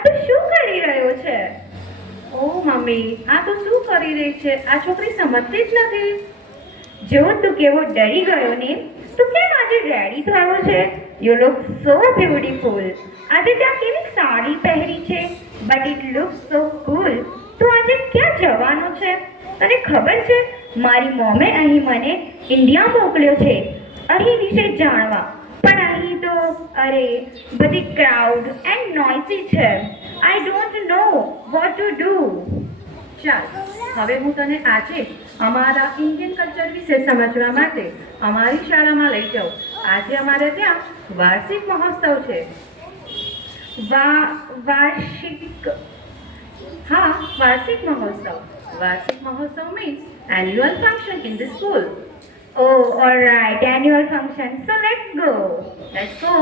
આ તો શું કરી રહ્યો છે? ઓ મમ્મી, આ તો શું કરી રહી છે? આ છોકરી સમજતી જ નથી. જો તું કેવો ડરી ગયો ને, તું કેમ આજે રેડી થયો છે? You look so beautiful. આજે ત્યાં કેવી સાડી પહેરી છે, બટ ઇટ લુક સો કુલ. તું આજે ક્યાં જવાનો છે? તને ખબર છે, મારી મોમે અહીં મને ઇન્ડિયા મોકલ્યો છે અહીં વિશે જાણવા. પણ અહીં તો અરે બધી ક્રાઉડ એન્ડ નોઇસી છે. I don't know what to do. ચાલ, હવે હું તને આજે અમારા ઇન્ડિયન કલ્ચર વિશે સમજવા માટે અમારી શાળામાં લઈ જાઉં. આજે અમારે ત્યાં વાર્ષિક મહોત્સવ છે. વાર્ષિક હા, વાર્ષિક મહોત્સવ. વાર્ષિક મહોત્સવ means annual function in the school. Oh, all right, annual function. So let's go. Let's go.